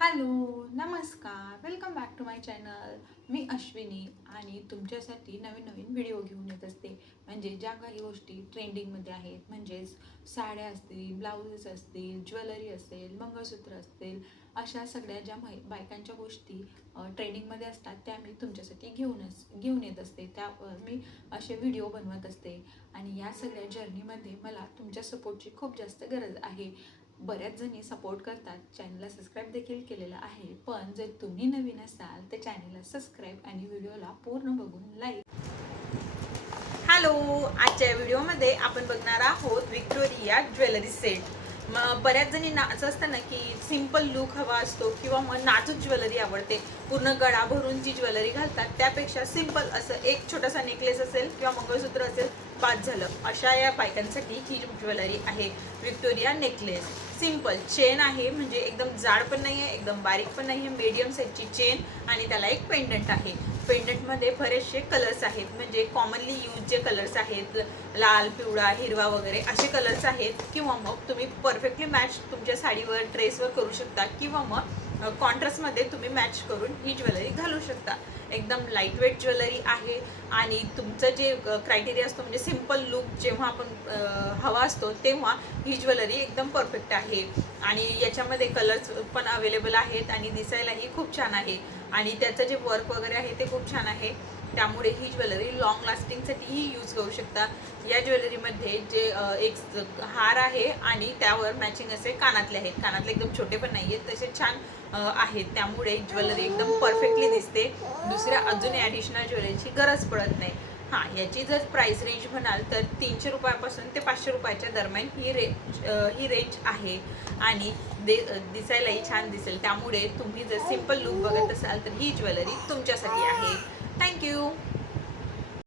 Hello, नमस्कार, welcome back to my channel. मी अश्विनी आणि तुमच्यासाठी नवीन नवीन व्हिडिओ घेऊन येत असते. म्हणजे ज्या काही गोष्टी ट्रेंडिंगमध्ये आहेत, म्हणजेच साड्या असतील, ब्लाउजेस असतील, ज्वेलरी असेल, मंगळसूत्र असतील, अशा सगळ्या ज्या बायकांच्या गोष्टी ट्रेंडिंगमध्ये असतात त्या मी तुमच्यासाठी घेऊन येत असते. त्यावर मी असे व्हिडिओ बनवत असते आणि या सगळ्या जर्नीमध्ये मला तुमच्या सपोर्टची खूप जास्त गरज आहे. बऱ्याच जणी सपोर्ट करतात, चॅनलला सबस्क्राईब देखील केलेलं आहे. पण जर तुम्ही नवीन असाल तर चॅनलला सबस्क्राईब आणि व्हिडिओला पूर्ण बघून लाईक. हॅलो, आजच्या व्हिडिओमध्ये आपण बघणार आहोत व्हिक्टोरिया ज्वेलरी सेट. मग बऱ्याच जणींना असं असतं ना की सिम्पल लुक हवा असतो किंवा मग नाजूक ज्वेलरी आवडते. पूर्ण गळा भरून जी ज्वेलरी घालतात त्यापेक्षा सिम्पल असं एक छोटासा नेकलेस असेल किंवा मंगळसूत्र असेल बाद झालं. अशा या बायकांसाठी ही ज्वेलरी आहे व्हिक्टोरिया नेकलेस. सिम्पल चेन आहे, म्हणजे एकदम जाड पण नाही आहे, एकदम बारीक पण नाही आहे, मीडियम साईजची चेन आणि त्याला एक पेंडंट आहे. पेंडंटमध्ये बरेचसे कलर्स आहेत, म्हणजे कॉमनली यूज जे कलर्स आहेत लाल, पिवळा, हिरवा वगैरे असे कलर्स आहेत. किंवा मग तुम्ही परफेक्टली मॅच तुमच्या साडीवर ड्रेसवर करू शकता किंवा मग कॉन्ट्रास्टमध्ये तुम्ही मॅच करून ही ज्वेलरी घालू शकता. एकदम लाईटवेट ज्वेलरी आहे आणि तुमचं जे क्रायटेरिया असतो म्हणजे सिम्पल लुक जेव्हा आपण हवा असतो तेव्हा ही ज्वेलरी एकदम परफेक्ट आहे. आणि याच्यामध्ये कलर्स पण अवेलेबल आहेत आणि दिसायलाही खूप छान आहे आणि त्याचं जे वर्क वगैरे आहे ते खूप छान आहे. त्यामुळे ही ज्वेलरी लॉंग लास्टिंगसाठीही यूज करू शकता. या ज्वेलरीमध्ये जे एक हार आहे आणि त्यावर मॅचिंग असे कानातले आहेत. कानातले एकदम छोटे पण नाही आहेत, तसे छान आहेत. त्यामुळे ज्वेलरी एकदम परफेक्टली दिसते. दुसऱ्या अजून ॲडिशनल ज्वेलरीची गरज पडत नाही. हां, याची जर प्राईस रेंज म्हणाल तर 300 रुपयापासून ते 500 रुपयाच्या दरम्यान ही रेंज आहे आणि दिसायलाही छान दिसेल. त्यामुळे तुम्ही जर सिम्पल लुक बघत असाल तर ही ज्वेलरी तुमच्यासाठी आहे.